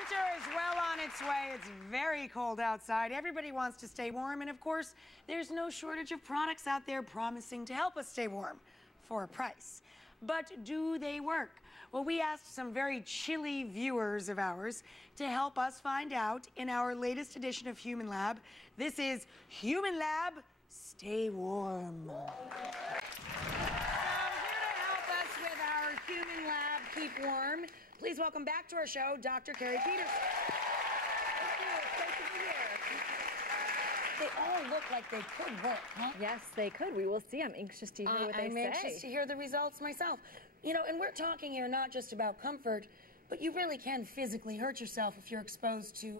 Winter is well on its way. It's very cold outside. Everybody wants to stay warm. And of course, there's no shortage of products out there promising to help us stay warm for a price. But do they work? Well, we asked some very chilly viewers of ours to help us find out in our latest edition of Human Lab. This is Human Lab Stay Warm. Human Lab Keep Warm. Please welcome back to our show, Dr. Keri Peterson. Thank you. It's great to be here. They all look like they could work, huh? Yes, they could. We will see. I'm anxious to hear what they say. I'm anxious to hear the results myself. You know, and we're talking here not just about comfort, but you really can physically hurt yourself if you're exposed to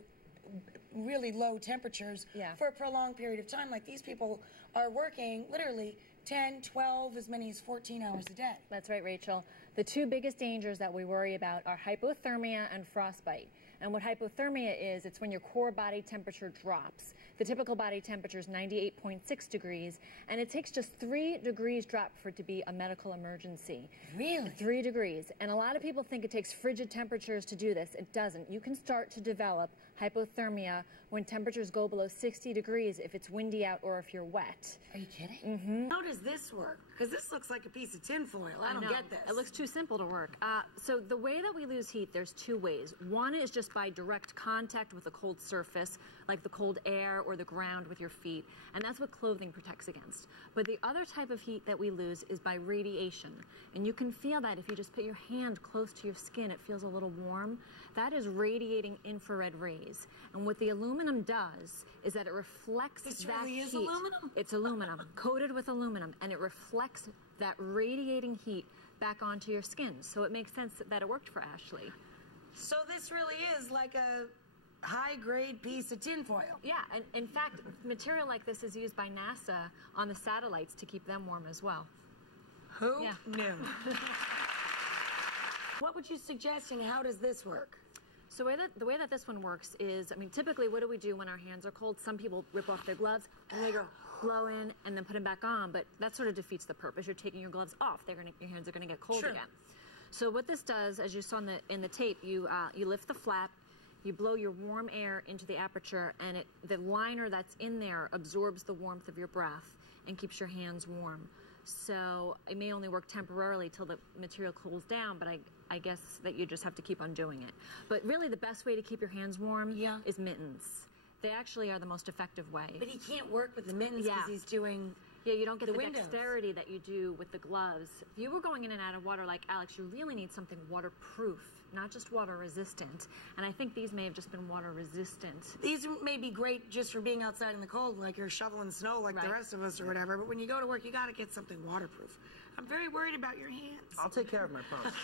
really low temperatures for a prolonged period of time. Like these people are working literally 10, 12, as many as 14 hours a day. That's right, Rachel. The two biggest dangers that we worry about are hypothermia and frostbite. And what hypothermia is, it's when your core body temperature drops. The typical body temperature is 98.6 degrees, and it takes just 3 degrees drop for it to be a medical emergency. Really? 3 degrees. And a lot of people think it takes frigid temperatures to do this. It doesn't. You can start to develop hypothermia when temperatures go below 60 degrees if it's windy out or if you're wet. Are you kidding? Mm-hmm. How does this work? Because this looks like a piece of tinfoil. I don't get this. It looks too simple to work. So the way that we lose heat, there's 2 ways. One is just by direct contact with a cold surface, like the cold air or the ground with your feet, and that's what clothing protects against. But the other type of heat that we lose is by radiation, and you can feel that if you just put your hand close to your skin, it feels a little warm. That is radiating infrared rays, and what the aluminum does is that it reflects that heat. This really is aluminum? It's aluminum, coated with aluminum, and it reflects that radiating heat back onto your skin, so it makes sense that it worked for Ashley. So this really is like a high-grade piece of tinfoil. Yeah, and in fact, material like this is used by NASA on the satellites to keep them warm as well. Who knew? What would you suggest and how does this work? So the way that this one works is, I mean, typically what do we do when our hands are cold? Some people rip off their gloves and they go blow in and then put them back on, but that sort of defeats the purpose. You're taking your gloves off. Your hands are going to get cold again. So what this does, as you saw in the tape, you lift the flap, you blow your warm air into the aperture, and the liner that's in there absorbs the warmth of your breath and keeps your hands warm. So it may only work temporarily till the material cools down, but I guess that you just have to keep on doing it. But really the best way to keep your hands warm is mittens. They actually are the most effective way. But he can't work with the mittens because he's doing you don't get the dexterity that you do with the gloves. If you were going in and out of water like Alex, you really need something waterproof, not just water resistant. And I think these may have just been water resistant. These may be great just for being outside in the cold, like you're shoveling snow like the rest of us or whatever, but when you go to work, you got to get something waterproof. I'm very worried about your hands. I'll take care of my problems.